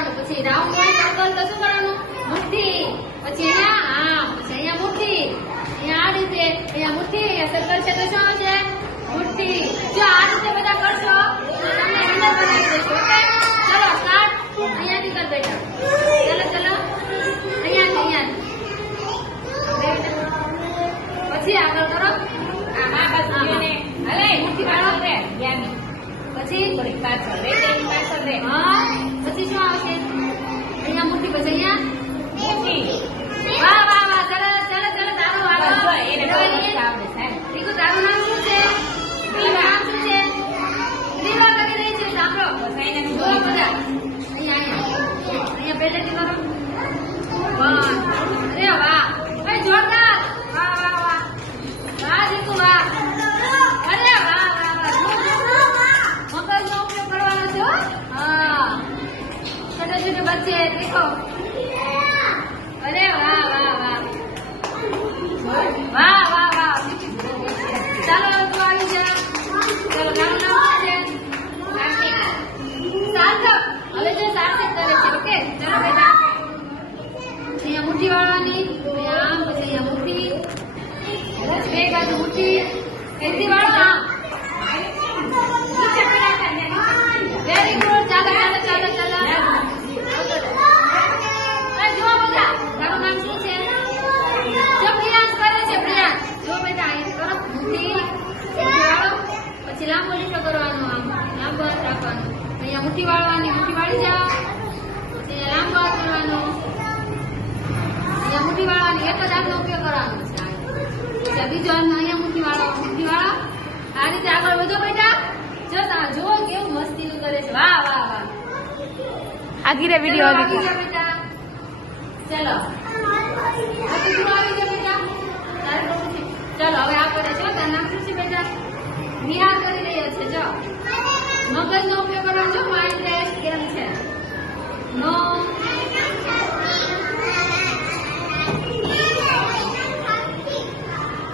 કરવાનું પછી રાઉન્ડ હોય સર્કલ તો શું કરવાનું મુઠ્ઠી પછી અહીંયા આમ પછી અહીંયા મુઠ્ઠી અહીંયા આ રીતે અહીંયા મુઠ્ઠી અહીંયા સર્કલ છે તો શું આવશે મુઠ્ઠી જો આ રીતે બધા કરશો તો તમને હેન્ડલ બનાવી દેશો ઓકે ચલો સ્ટાર્ટ અહીંયાથી કર બેટા ચલો અહીંયાથી પછી આગળ કરો હા બસ ને હલે મુઠ્ઠી વાળો રે યાની પછી થોડીક પાછળ રે તેની પાછળ રે હા પછી શું આવશે અહીંયા મુઠ્ઠી પછી અહીંયા મોટી વાહ વાહ વાહ ચલો તારું બસ જો આગળ એને બહુ આવડે સાહેબ રીકુ તારું નામ શું છે તારું નામ શું છે રીવા કરી રહી છે સાંભળો બસ એને જો બધા અહીંયા પહેલેથી કરો વાહ અરે વાહ ભાઈ જોરદાર વાહ વાહ વાહ વાહ રીકુ વાહ અરે વાહ વાહ વાહ મગજનો ઉપયોગ કરવાનો છે હો હા છોટે છોટે બચ્ચે દેખો અરે વાહ વાહ વાહ વાહ વાહ વાહ ચાલો તું આવી જા ચાલો તારું નામ શું છે સાર્થક હવે જે સાર્થક કરે છે ઓકે ચાલો બેટા અહીંયા મુઠ્ઠી વાળવાની આમ પછી અહીંયા મુઠ્ઠી પછી બે બાજુ મુઠ્ઠી એથી વાળો આમ વેરી ગુડ ચાલો જો બધા તારું નામ શું છે જો પ્રિયાંશ કરે છે પ્રિયાંશ જો બેટા અહીં કરો મુઠ્ઠી વાળો પછી લાંબો લીટો કરવાનો આમ લાંબો હાથ રાખવાનો અહીંયા મુઠ્ઠી વાળવાની મુઠ્ઠી વાળી જાઓ પછી અહીંયા લાંબો હાથ કરવાનો અહીંયા મુઠ્ઠી વાળવાની એક જ હાથનો ઉપયોગ કરવાનો છે બીજો હાથ અહીંયા મુઠ્ઠી વાળો આ રીતે આગળ વધો બેટા જો કેવું મસ્તી કરે છે વાહ વાહ વાહ આગીરે વિડિયો આવી ગયા બેટા ચલો આવી ગયા બેટા ચલો હવે આ કરે છે તારું નામ શું છે બેટા નિહાર કરી રહ્યા છે જો મગજનો ઉપયોગ કરવાનો જો માઇન્ડ ટેસ્ટ કેમ છે નો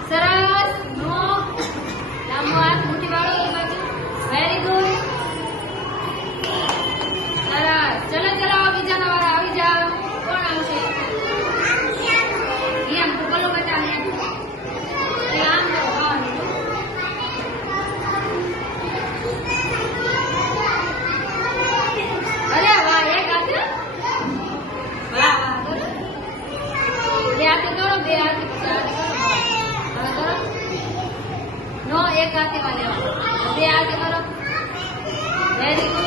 સરસ નો લાંબો હાથ મુઠ્ઠી વાળો એ બાજુ વેરી ગુડ સરસ ચલો બીજાના વાળા આવી જાઓ કોણ આવશે એમ તો બોલો બેટા એમ આમ કરો અરે વાહ એક હાથ વાહ વાહ કરો બે હાથે કરો બે હાથે ચાર કરો નો એક હાથે માં લેવાનું બે હાથે કરો વેરી ગુડ